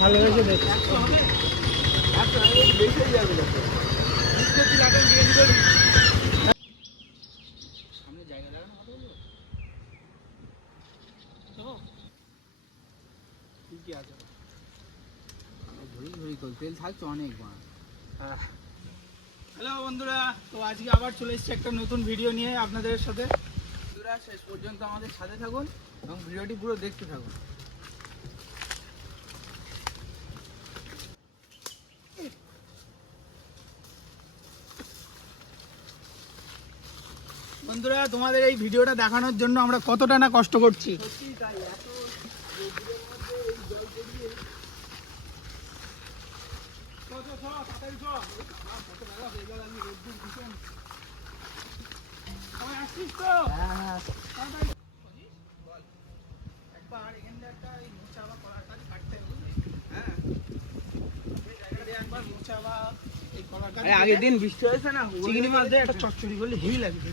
ভালোবেসে দেখছি সামনে জায়গা দেখানো কথা বলবো কি আছে তেল থাকছে অনেক। হ্যালো বন্ধুরা, তো আজকে আবার চলে এসেছি একটা নতুন ভিডিও নিয়ে আপনাদের সাথে। বন্ধুরা শেষ পর্যন্ত আমাদের সাথে থাকুন এবং ভিডিওটি পুরো দেখতে থাকুন। বন্ধুরা তোমাদের এই ভিডিওটা দেখানোর জন্য আমরা কতটা না কষ্ট করছি। আগের দিন বৃষ্টি হয়েছে না, চিংড়ি মাছ দিয়ে একটা চচ্চড়ি করলে হেভি লাগবে।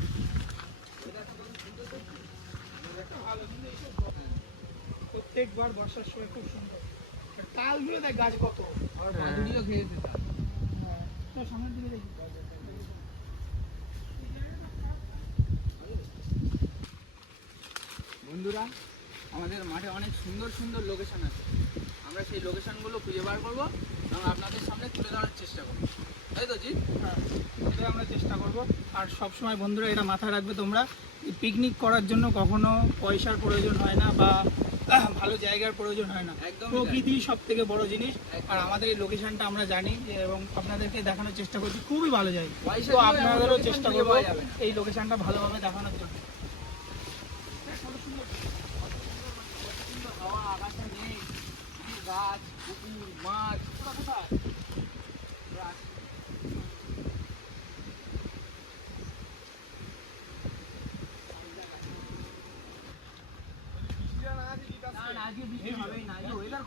প্রত্যেকবার বর্ষার সময় খুব সুন্দর তালগুলো দেখ, গাছ কত খেয়ে যেতে। সামনের দিকে দেখি বন্ধুরা, আমাদের মাঠে অনেক সুন্দর সুন্দর লোকেশন আছে। আমরা সেই লোকেশনগুলো খুঁজে বার করবো এবং আপনাদের সামনে তুলে ধরার চেষ্টা করবো, তাই তো জি? হ্যাঁ, এটাই আমরা চেষ্টা করবো। আর সবসময় বন্ধুরা এটা মাথায় রাখবে তোমরা, পিকনিক করার জন্য কখনো পয়সার প্রয়োজন হয় না বা ভালো জায়গার প্রয়োজন হয় না। একদম প্রকৃতি সব থেকে বড় জিনিস। আর আমাদের এই লোকেশনটা আমরা জানি এবং আপনাদেরকে দেখানোর চেষ্টা করছি, খুবই ভালো জায়গা। তো আপনাদেরও চেষ্টা করবো এই লোকেশনটা ভালোভাবে দেখানোর জন্য। হাওয়া, আকাশে নেই, গাছ, পুকুর, মাছ, কোথায়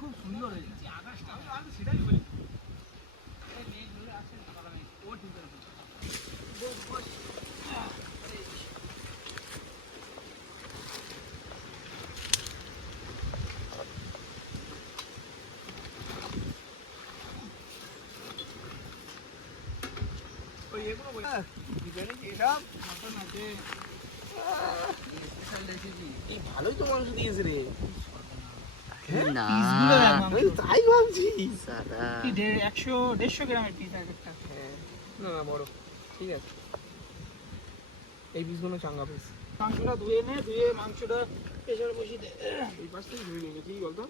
খুব সুন্দর হয়েছে আকাশটা, সেটাই বলি। ভালোই তো মাংস দিয়েছে রে। তাই ভাবছি 100-150 গ্রামের পিস একটা। না না বড়, ঠিক আছে। এই পিসগুলো চাঙ্গা পিস। মাংসটা ধুয়ে মাংসটা প্রেসার বসিয়ে দে। এই পাশ থেকে ধুয়ে নিয়ে গেছি বলতো।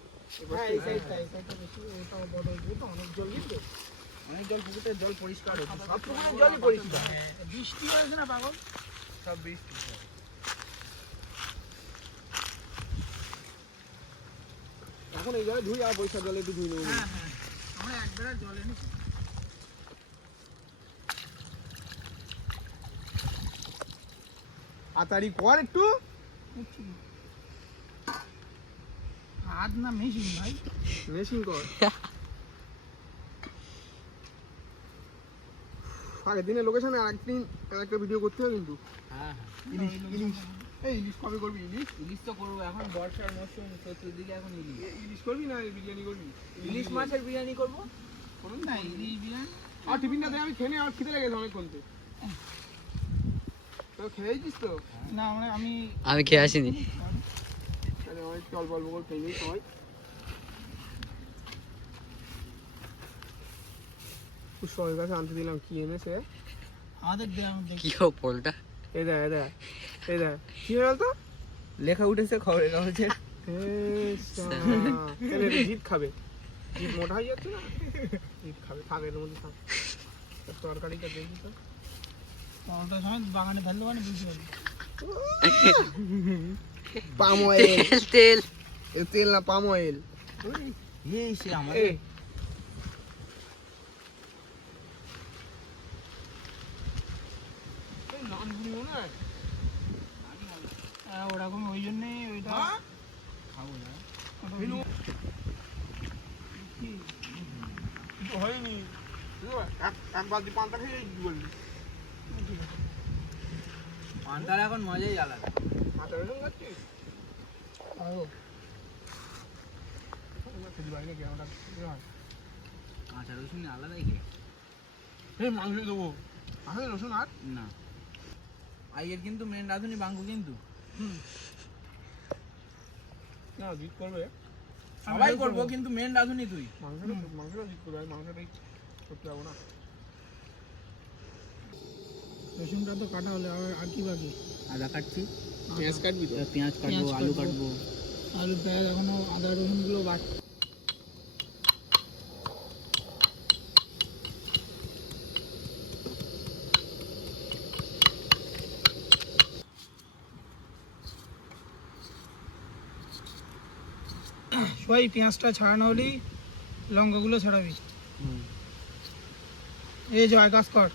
হ্যাঁ, এই সাইডটা বেশি, ওটাও বড় হয়েছে তো, অনেক জল কিন্তু। অনেক জল, পুকুরের জল পরিষ্কার হচ্ছে, সব পুকুরের জলই পরিষ্কার। বৃষ্টি হয়েছে না পাগল, সব বৃষ্টি। এখন এই জলে ধুই আর বৈশাখ জলে একটু ধুই নেবো। হ্যাঁ হ্যাঁ, আমরা একবার জল এনেছি। তাড়াতাড়ি কর একটু। হাত না মেশিন ভাই, মেশিন কর। আগের দিনের লোকেশনে আরেকদিন একটা ভিডিও করতে হবে কিন্তু। হ্যাঁ হ্যাঁ, ইলিশ ইলিশ। এই ইলিশ কবে করবি? ইলিশ তো করবো, এখন বর্ষার মৌসুম, চতুর্দিকে এখন ইলিশ করবি না বিরিয়ানি করবি? ইলিশ মাছের বিরিয়ানি করবো। করুন না ইলিশ বিরিয়ানি। আর টিফিনটা দে, আমি খেয়ে আমার খিদে লেগেছে অনেক করতে। তো খেয়েছিস তো? না আমি খেয়ে আসিনি। তাহলে অনেক অল্প অল্প করে খেয়ে নিই সবাই। সবাই কাছে আনতে দিলাম কি এনেছে আমাদের কি পোলটা। এই দেখ কি বলতো লেখা উঠেছে খবরের কাগজে। জিপ খাবে, জিপ মোটা হয়ে যাচ্ছে না, জিপ খাবে। থাক এর মধ্যে থাক, তরকারিটা দেখি তো। বাগানে ধরলে মানে বুঝতে পারবি। পাম অয়েল, তেল না পাম অয়েল। ওরকম ওই জন্যই ওইটা খাবো না। হয়নি, এক বালতি পান্তা খেয়ে বললি। পান্তার এখন মজাই আলাদা। হয় নাকি আমরা কাঁচা রসুন আলাদাই কি মাংস দেবো আসলে রসুন আর না আইয়ের কিন্তু মেন রাঁধুনি বাঙ্গু কিন্তু না জিত করবে সবাই করবো কিন্তু মেন রাঁধুনি তুই মাংসটা জিত করবে মাংসটাই করতে যাবো না রসুনটা তো কাটা হলে আর কি বাকি আদা কাটছি পেঁয়াজ কাটবি তো পেঁয়াজ কাটবো আলু কাটবো আলু পেঁয়াজ এখনো আদা রসুনগুলো বাট সবাই পেঁয়াজটা ছাড়ানো হলেই লঙ্কাগুলো ছাড়াবি এই যে কাজ কর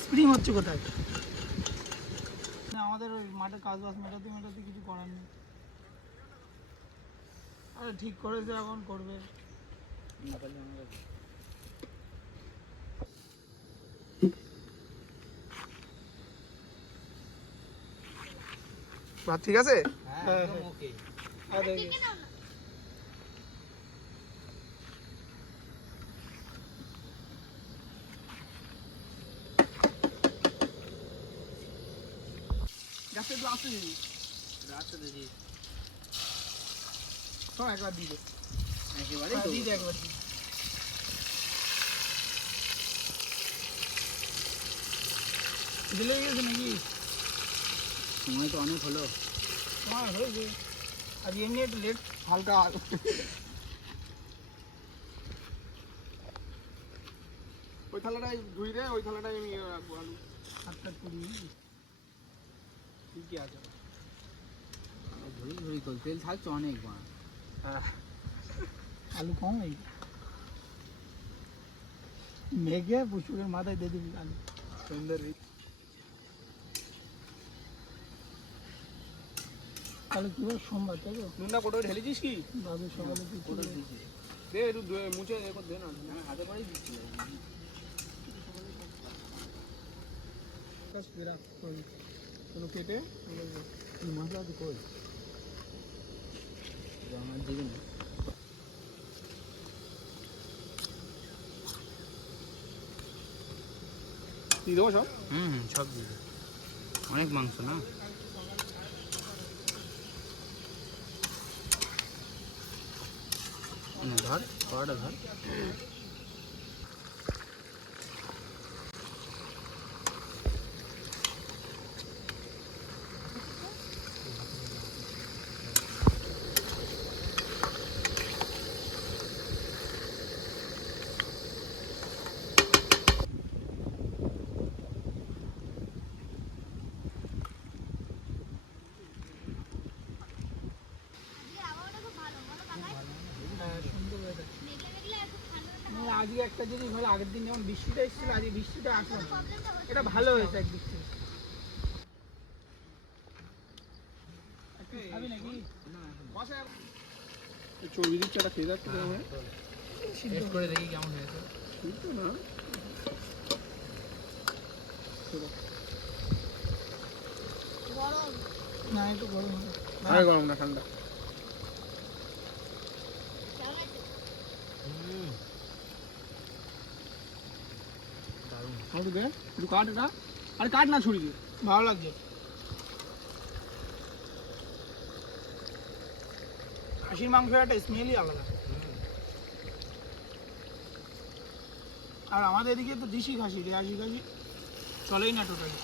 স্প্রিং হচ্ছে কোথায় না আমাদের ওই মাঠে কাজ বাজ মেটাতে কিছু করার নেই আরে ঠিক করেছে এখন করবে ঠিক আছে হ্যাঁ ওকে গাছে একটু আসতে দিবি রাস্তা দেখি সব একবার দিয়ে দে একেবারে দিয়ে দে একবার দিয়ে দিলে গেছে নাকি সময় তো অনেক হলো তোমার হয়েছে আজ এমনি একটু লেট হালকা ওই থালাটাই ধুই দে ওই থালাটাই আমি রাখবো আলু হাতটা পুরি ঠিকই আছে ধরি ধরি তো তেল থাকছে অনেক বার আলু কম এই মেঘে পুষ্পকের মাথায় দিয়ে দিবি আলু সুন্দর তাহলে কি বল সোমবার তাই তো নুনটা কোটো ঢেলেছিস কি দাদু সকালে কি কোটো দিয়েছি দে একটু মুছে দেখো দে না আমি হাতে করেই দিচ্ছিলাম কোনো কেটে মশলা তো কই আমার দিকে না দিয়ে দেবো সব সব দিয়ে অনেক মাংস না ধর কড়াটা ধর আজকে একটা জিনিস ভালো আগের দিন যেমন বৃষ্টিটা এসেছিল আজকে বৃষ্টিটা আসলো না এটা ভালো হয়েছে একদিক থেকে খাবি নাকি চর্বি দিচ্ছে একটা খেয়ে যাচ্ছে টেস্ট করে দেখি কেমন হয়েছে না না একটু গরম হবে গরম না ঠান্ডা একটু দে একটু কাট এটা আরে কাট না ছুরি দিয়ে ভালো লাগছে খাসির মাংস একটা স্মেলই আলাদা আর আমাদের এদিকে তো দেশি খাসি রেয়াসি খাসি চলেই না টোটালি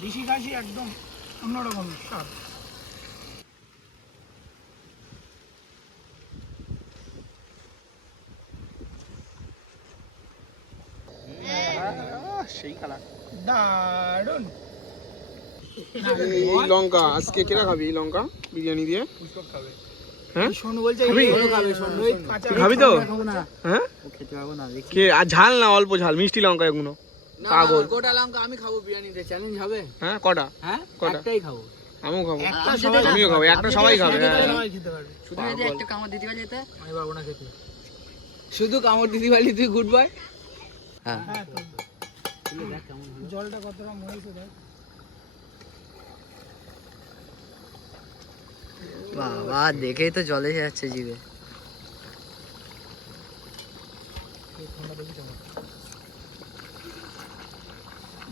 দেশি খাসি একদম অন্যরকম স্বাদ সেই কালার দারুন এই লঙ্কা আজকে কেনা খাবি এই লঙ্কা বিরিয়ানি দিয়ে খাবে হ্যাঁ সোনু বলছে খাবে সোনু খাবি তো হ্যাঁ খেতে পারবো না দেখি কে আর ঝাল না অল্প ঝাল মিষ্টি লঙ্কা এগুলো না পাগল। গোটা লঙ্কা আমি খাবো বিরিয়ানিতে, চ্যালেঞ্জ হবে? হ্যাঁ কটা? হ্যাঁ কটা? একটাই খাবো। আমিও খাবো। একটা সবাই আমিও খাবো, একটা সবাই খাবে। হ্যাঁ। সবাই খেতে পারবে। শুধু যদি একটা কামড় দিতে পারি যেতে আমি পারবো না খেতে। শুধু কামড় দিতে পারলি তুই গুড বয়। হ্যাঁ হ্যাঁ তো দেখ কেমন হলো। জলটা কতটা মরেছে দেখ। বাবা দেখেই তো জলে যাচ্ছে জিভে।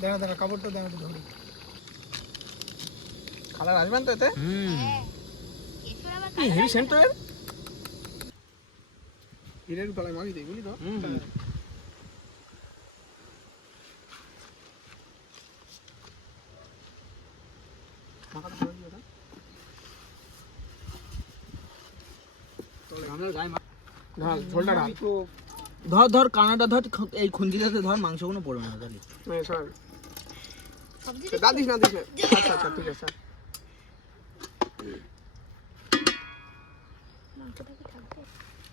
দেখা দেখা কাপড়টা দেখা তো ধরি। কালার আসবেন তো এতে? এই হেভি সেন্টার হিরের গলায় মাগি দেই বুঝলি তো? আমরা গায়ে ঢাল, ঝোলটা ঢাল। ধর ধর কানাটা ধর, এই খুন্তিটাতে ধর, মাংসগুলো পড়বে না তাহলে। সর। না দিস না। আচ্ছা আচ্ছা ঠিক আছে।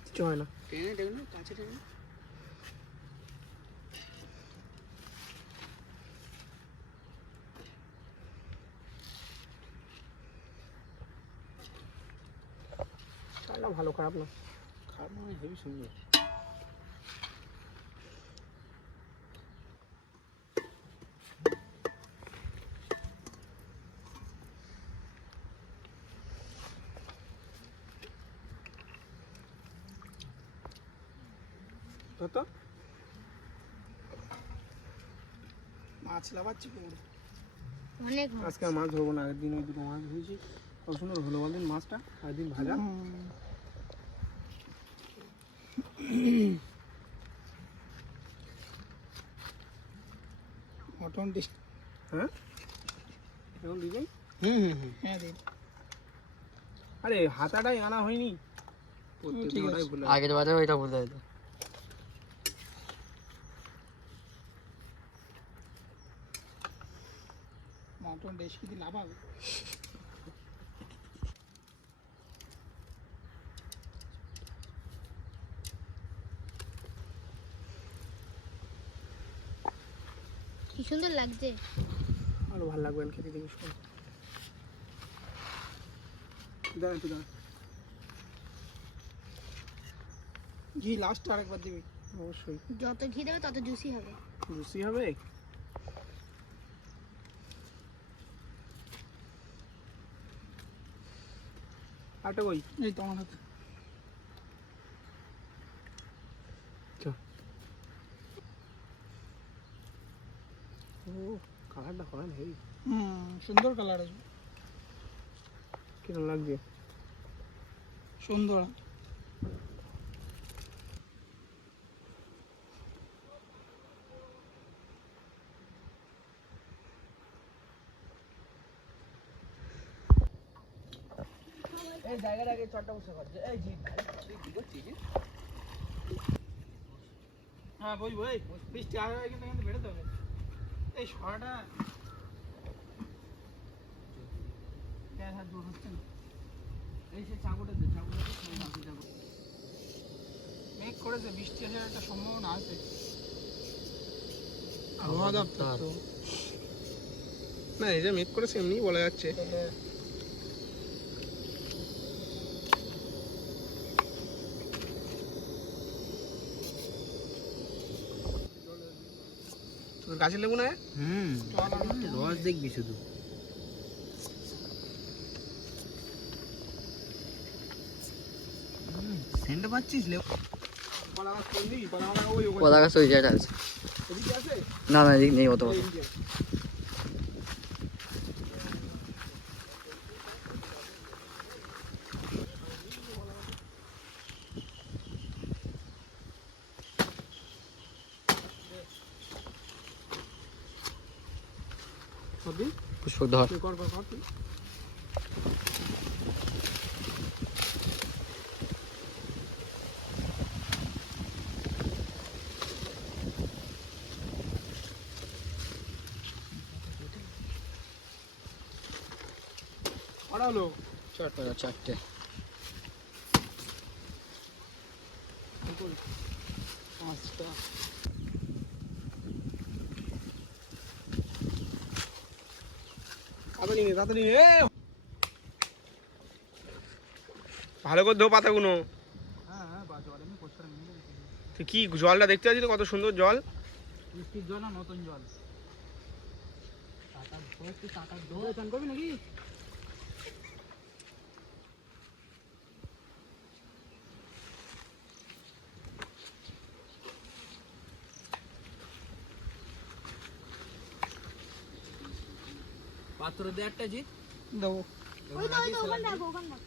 কিছু হয় না। টেনে টেনে কাছে টেনে। চালটা ভালো, খারাপ না। খারাপ নয়, হেভি সুন্দর। ধর তো। মাছ লাগাচ্ছি পুরো। অনেক মাছ। আজকে আর মাছ ধরবো না, আগের দিন ওই দুটো মাছ ধরেছি, কত সুন্দর হলো বলদিন মাছটা, আগের দিন ভাজা। Mutton dish. হ্যাঁ এখন দিবেন। হ্যাঁ দিন। আরে হাতাটাই আনা হয়নি, ঠিক আছে। ওটাই ভুলে আগের বারে ওইটা বলতে হতো। মটন ডিশ কি লাভ হবে? কি সুন্দর লাগছে। আরো ভালো লাগবে খেতে জিনিস। দাঁড়া একটু দাঁড়া। ঘি লাস্ট আরেকবার দিবি। অবশ্যই যত ঘি দেবে তত জুসি হবে। লুচি হবে। আটা কই? এই তো আমার হাতে। ও কালারটা হয় না, হেভি সুন্দর কালার আসবে। কিরকম লাগছে? সুন্দর। এই জায়গাটাকে চটটা বসে করছে। এই জি কি করছিস? হ্যাঁ বলবো। এই বৃষ্টি আসবে কিন্তু এখানে বেরোতে হবে। এই সরাটা হাত দূর হচ্ছে না। এই সে চাকুটা দে, চাকুটা দে, সেই বাকি চাকু। মেঘ করেছে, বৃষ্টি আসার একটা সম্ভাবনা আছে। আবহাওয়া দপ্তর তো। না এই যে মেক করেছে এমনি বলা যাচ্ছে। তোর গাছের লেবু না? রস দেখবি শুধু। সেন্ট পাচ্ছিস লেবু? কলা গাছ কোন দিকে? কলা গাছ ওই ওখানে। কলা গাছ ওই জায়গাটা আছে। এদিকে আছে? না না এদিক নেই অত বড়। এইদিকে। কতদিন? পুষ্পক ধর। তুই কর কর কর তুই। করা হলো। চারটে। পাঁচটা। তাড়াতাড়ি নে, তাড়াতাড়ি নে। ভালো করে ধো পাতাগুলো। হ্যাঁ হ্যাঁ বা জল আমি পরিষ্কার নিয়ে গেছি। তুই কি জলটা দেখতে পাচ্ছিস তো কত সুন্দর জল। বৃষ্টির জল না নতুন জল? টাকা দৌড়ে চান করবি নাকি? পাত্র দে একটা জিত। দেবো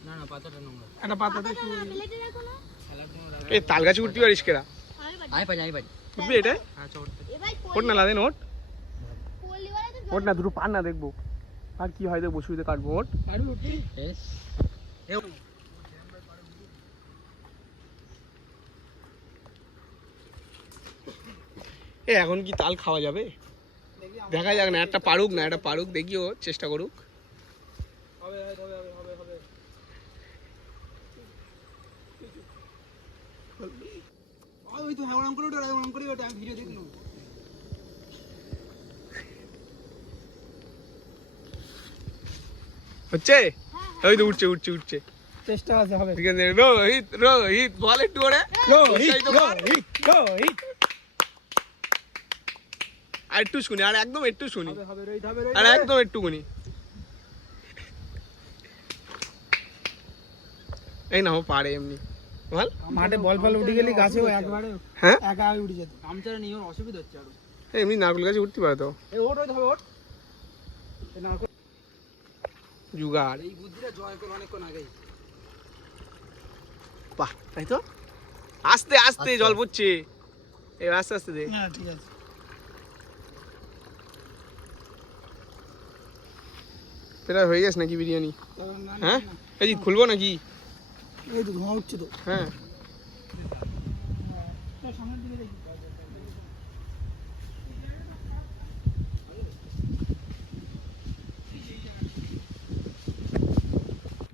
না না পাত্রটা নোংরা। একটা পাতাতে একটু। প্লেটে রাখো না খেলার জন্য রাখ। এই তাল গাছে উঠতে পারিস কেরা? আমি পারি। আমি পারি উঠবি এটা? হ্যাঁ চড়তে। এ ভাই ওঠ না লাদেন, ওঠ। পলিওয়ালা তো ওঠ না, দুটো পার না দেখবো। আর কি হয় দেখবো, শুইতে কাটবো, ওঠ। পারবি উঠতে? বেশ। এ এখন কি তাল খাওয়া যাবে? দেখি দেখা যাক না, একটা পারুক না, একটা পারুক, দেখিও চেষ্টা করুক। হবে হবে হবে হবে হবে। ওই তো হ্যাঁ করে ওটা হ্যাঁ করে ওটা আমি ভিডিও দেখি নেবো। হচ্ছে? ওই তো উঠছে উঠছে উঠছে। চেষ্টা আছে হবে। ঠিক আছে, রোহিত রোহিত বল একটু ওরে। রোহিত তো বল। রোহিত রোহিত। আর একটু শুনি, আর একদম একটু শুনি, হবে হবে রোহিত হবে রোহিত। আর একদম একটুখানি। এই না ও পারে এমনি বল। মাঠে বল ফল উঠে গেলে গাছেও একবারে হ্যাঁ একা উঠে যেত। গামছাটা নিয়ে ওর অসুবিধা হচ্ছে আরো। এমনি নারকেল গাছে উঠতে পারে তো। এই ওঠ ওঠ হবে ওঠ। এই নারকোল জুগাড়। এই বুদ্ধিটা জয় করে অনেকক্ষণ আগেই। বাহ, তাই তো। আস্তে আস্তে জল পড়ছে, এই আস্তে আস্তে দে। হ্যাঁ ঠিক আছে। এটা হয়ে গেছে নাকি বিরিয়ানি? হ্যাঁ এই যে খুলবো নাকি? এই তো ধোঁয়া উঠছে তো। হ্যাঁ সামনের দিকে দেখি।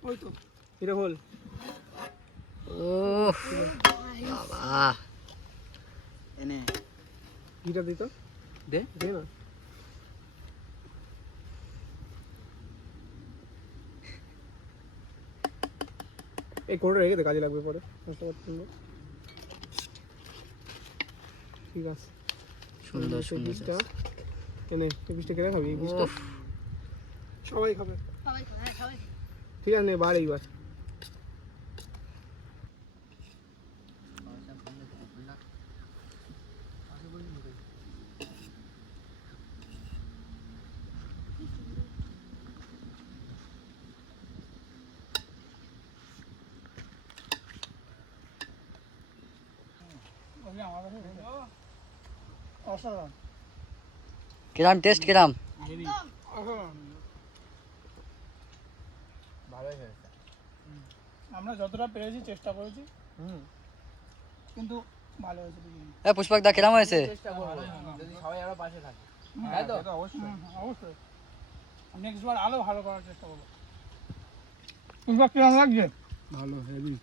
ওই তো এটা হল। ও বাবা, এনে ঘিটা দিত দে। দে না। এই কোনটা রেখে দে, কাজে লাগবে পরে। ঠিক আছে, সুন্দর সুন্দর। পিসটা এনে, এই পিসটা কেটে খাবি, এই পিসটা উফ, সবাই খাবে। সবাই খাবে, হ্যাঁ সবাই। ঠিক আছে নে, বার এইবার। অসাধারণ। কিরাম টেস্ট কিরাম? ভালোই হয়েছে। আমরা যতটা পেরেছি চেষ্টা করেছি, কিন্তু ভালো হয়েছে বিরিয়ানি। এ পুষ্পক দা কিরাম হয়েছে? চেষ্টা করব যদি সবাই আরো পাশে থাকে। তাই তো? অবশ্যই অবশ্যই। নেক্সট বার আরো ভালো করার চেষ্টা করব। পুষ্পা কেমন লাগছে? ভালো হেভি।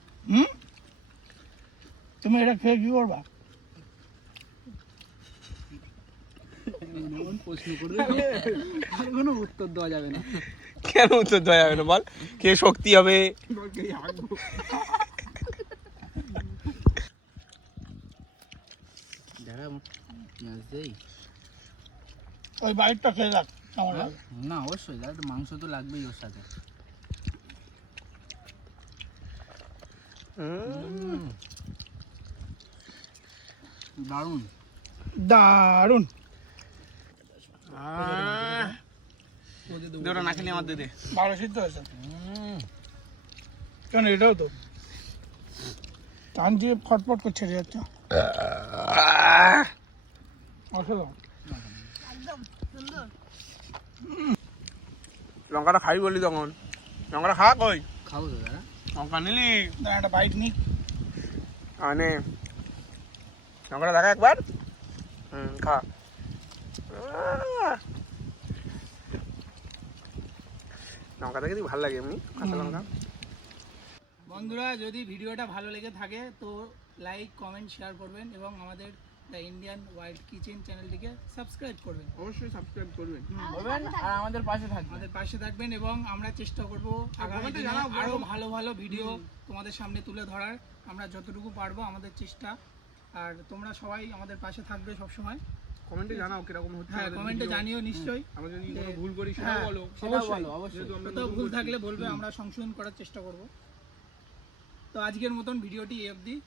তুমি এটা খেয়ে কি করবা? প্রশ্ন করবে, কোনো উত্তর দেওয়া যাবে না। কেন উত্তর দেওয়া যাবে না বল? কে শক্তি হবে? ওই বাইকটা খেয়ে যাক কেমন লাগে। না অবশ্যই দাদা, মাংস তো লাগবেই ওর সাথে। দারুণ দারুণ। ওটা না খেলে আমার দে দে। ভালো সিদ্ধ হয়েছে। কেন এটাও তো টান দিয়ে ফটফট করে ছেড়ে যাচ্ছে। অসাধারণ। লঙ্কাটা খাই বলি তখন, লঙ্কাটা খা কই? খাবো তো দাদা। লঙ্কা নিলি? দাঁড়া একটা বাইট নিই। মানে লঙ্কাটা দেখা একবার। খা। লঙ্কা দেখে ভালো লাগে এমনি, কাঁচা লঙ্কা। বন্ধুরা যদি ভিডিওটা ভালো লেগে থাকে তো লাইক কমেন্ট শেয়ার করবেন এবং আমাদের দ্য ইন্ডিয়ান ওয়াইল্ড কিচেন চ্যানেলটিকে সাবস্ক্রাইব করবেন। অবশ্যই সাবস্ক্রাইব করবেন। করবেন আর আমাদের পাশে থাকবেন। আমাদের পাশে থাকবেন এবং আমরা চেষ্টা করব আগামী কমেন্টে দিনে জানাও, আরো বলো। ভালো ভালো ভিডিও তোমাদের সামনে তুলে ধরার আমরা যতটুকু পারবো আমাদের চেষ্টা। আর তোমরা সবাই আমাদের পাশে থাকবে সব সময়। কমেন্টে জানাও কিরকম হচ্ছে হ্যাঁ, আমাদের কমেন্টে video। জানিও নিশ্চয়ই। আমরা যদি যে- কোনো ভুল করি সেটাও হ্যাঁ, বলো। সেটাও বলো, অবশ্যই। যেহেতু আমরা কোথাও নতুন ভুল করছি। থাকলে বলবে, আমরা সংশোধন করার চেষ্টা করব। তো আজকের মতন ভিডিওটি এই অবধি।